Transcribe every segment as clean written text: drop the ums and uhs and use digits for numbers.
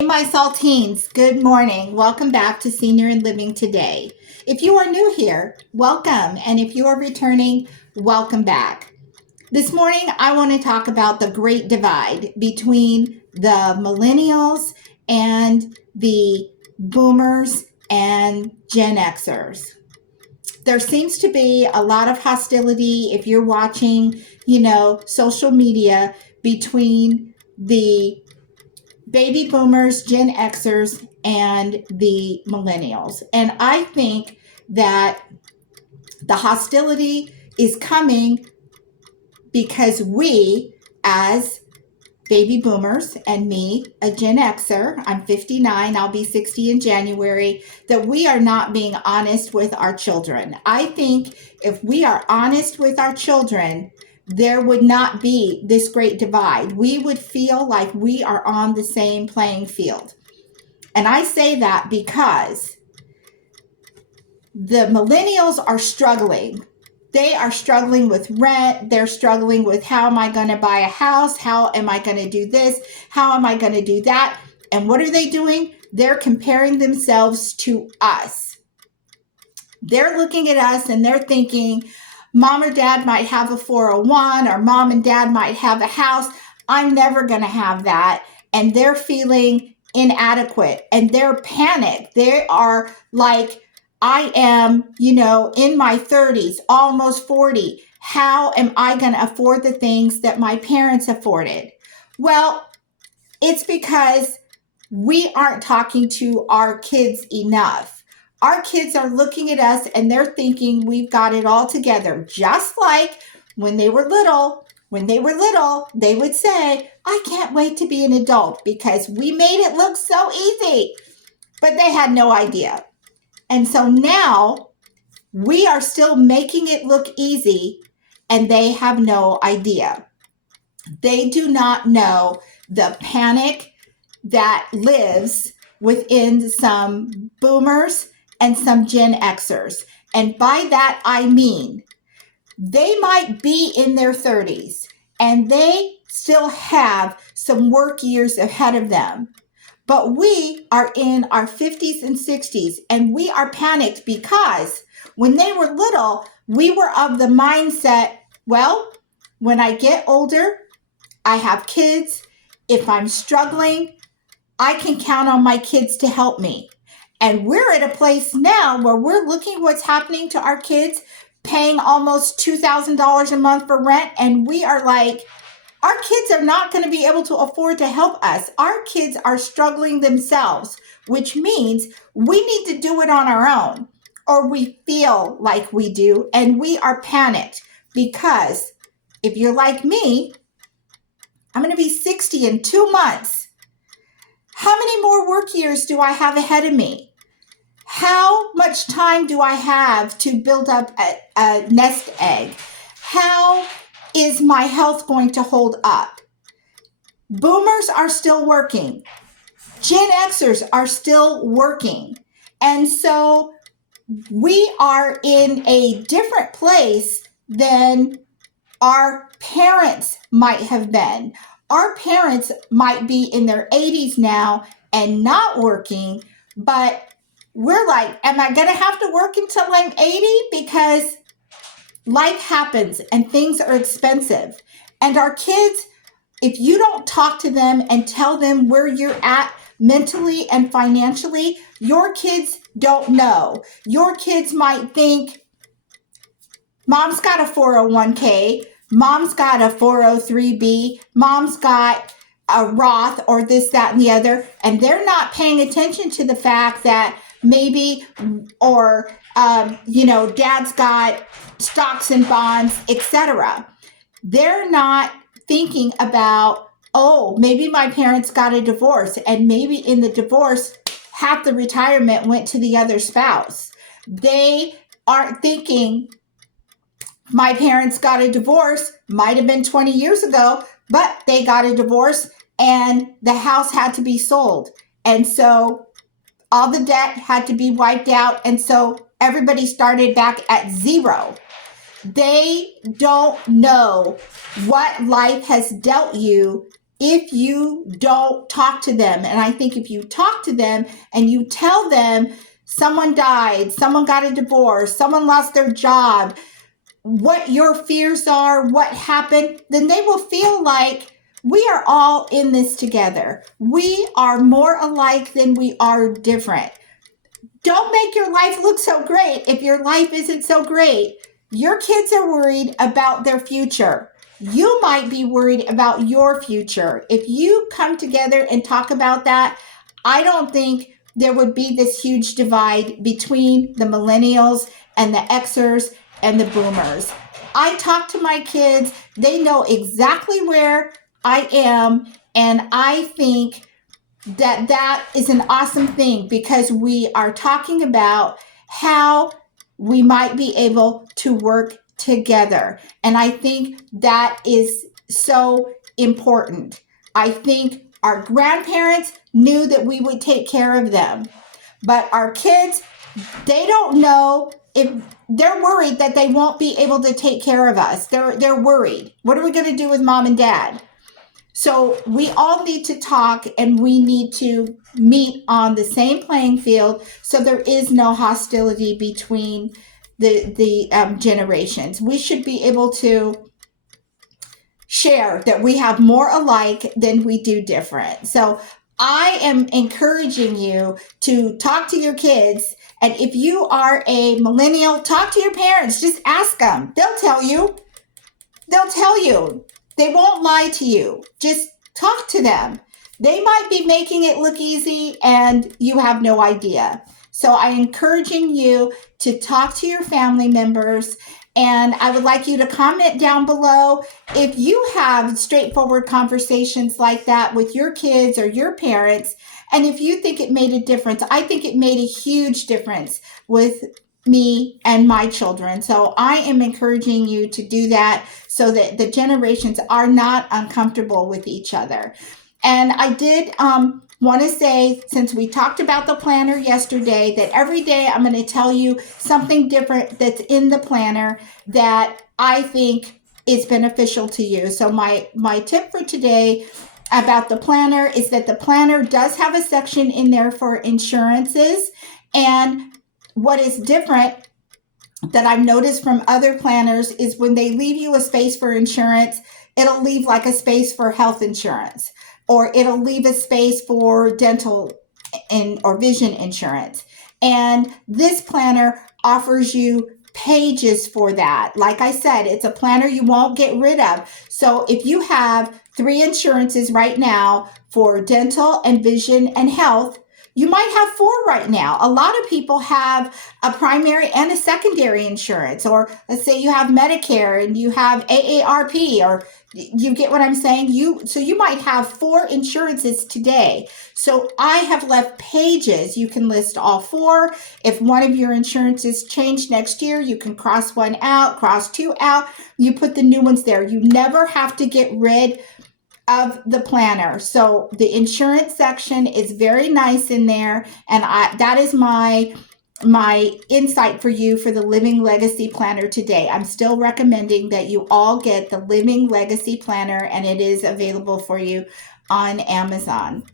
Hey, my saltines, good morning. Welcome back to Senior and Living Today. If you are new here, welcome. And if you are returning, welcome back. This morning, I want to talk about the great divide between the millennials and the boomers and Gen Xers. There seems to be a lot of hostility if you're watching, social media between the baby boomers, Gen Xers, and the millennials. And I think that the hostility is coming because we, as baby boomers, and me, a Gen Xer, I'm 59, I'll be 60 in January, that we are not being honest with our children. I think if we are honest with our children, there would not be this great divide. We would feel like we are on the same playing field. And I say that because the millennials are struggling. They are struggling with rent. They're struggling with how am I going to buy a house? How am I going to do this? How am I going to do that? And what are they doing? They're comparing themselves to us. They're looking at us and they're thinking, mom or dad might have a 401 or mom and dad might have a house. I'm never going to have that. And they're feeling inadequate and they're panicked. They are like, I am, in my 30s, almost 40. How am I going to afford the things that my parents afforded? Well, it's because we aren't talking to our kids enough. Our kids are looking at us and they're thinking we've got it all together. Just like when they were little, they would say, I can't wait to be an adult because we made it look so easy. But they had no idea. And so now we are still making it look easy and they have no idea. They do not know the panic that lives within some boomers and some Gen Xers. And by that, I mean, they might be in their 30s and they still have some work years ahead of them. But we are in our 50s and 60s, and we are panicked because when they were little, we were of the mindset, well, when I get older, I have kids. If I'm struggling, I can count on my kids to help me. And we're at a place now where we're looking what's happening to our kids, paying almost $2,000 a month for rent, and we are like, our kids are not going to be able to afford to help us. Our kids are struggling themselves, which means we need to do it on our own, or we feel like we do, and we are panicked because if you're like me, I'm going to be 60 in 2 months. How many more work years do I have ahead of me? How much time do I have to build up a nest egg? How is my health going to hold up? Boomers are still working. Gen Xers are still working. And so we are in a different place than our parents might have been. Our parents might be in their 80s now and not working, but we're like, am I going to have to work until I'm 80? Because life happens and things are expensive. And our kids, if you don't talk to them and tell them where you're at mentally and financially, your kids don't know. Your kids might think, mom's got a 401k, mom's got a 403b, mom's got a Roth or this, that, and the other. And they're not paying attention to the fact that maybe, or, dad's got stocks and bonds, etc. They're not thinking about, oh, maybe my parents got a divorce and maybe in the divorce, half the retirement went to the other spouse. They aren't thinking my parents got a divorce, might have been 20 years ago, but they got a divorce and the house had to be sold. And so all the debt had to be wiped out. And so everybody started back at zero. They don't know what life has dealt you if you don't talk to them. And I think if you talk to them and you tell them someone died, someone got a divorce, someone lost their job, what your fears are, what happened, then they will feel like we are all in this together. We are more alike than we are different. Don't make your life look so great if your life isn't so great. Your kids are worried about their future. You might be worried about your future. If you come together and talk about that, I don't think there would be this huge divide between the millennials and the Xers and the boomers. I talk to my kids. They know exactly where I am. And I think that that is an awesome thing because we are talking about how we might be able to work together. And I think that is so important. I think our grandparents knew that we would take care of them, but our kids, they don't know if they're worried that they won't be able to take care of us. They're worried. What are we going to do with mom and dad? So we all need to talk and we need to meet on the same playing field so there is no hostility between the generations. We should be able to share that we have more alike than we do different. So I am encouraging you to talk to your kids. And if you are a millennial, talk to your parents. Just ask them. They'll tell you. They'll tell you. They won't lie to you. Just talk to them. They might be making it look easy and you have no idea. So I'm encouraging you to talk to your family members. And I would like you to comment down below if you have straightforward conversations like that with your kids or your parents. And if you think it made a difference, I think it made a huge difference with me and my children. So I am encouraging you to do that so that the generations are not uncomfortable with each other. And I did want to say, since we talked about the planner yesterday, that every day I'm going to tell you something different that's in the planner that I think is beneficial to you. So my tip for today about the planner is that the planner does have a section in there for insurances. And what is different that I've noticed from other planners is when they leave you a space for insurance, it'll leave like a space for health insurance, or it'll leave a space for dental or vision insurance. And this planner offers you pages for that. Like I said, it's a planner you won't get rid of. So if you have 3 insurances right now for dental and vision and health, you might have 4 right now. A lot of people have a primary and a secondary insurance, or let's say you have Medicare and you have AARP, or you get what I'm saying? So you might have 4 insurances today. So I have left pages. You can list all 4. If one of your insurances change next year, you can cross 1 out, cross 2 out. You put the new ones there. You never have to get rid of the planner. So the insurance section is very nice in there. And that is my insight for you for the Living Legacy Planner today. I'm still recommending that you all get the Living Legacy Planner, and it is available for you on Amazon.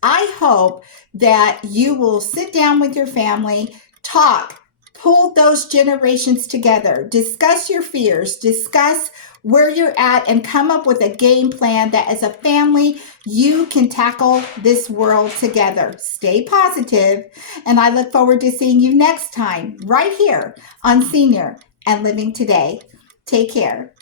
I hope that you will sit down with your family, talk, pull those generations together, discuss your fears, discuss where you're at, and come up with a game plan that as a family, you can tackle this world together. Stay positive, and I look forward to seeing you next time right here on Senior and Living Today. Take care.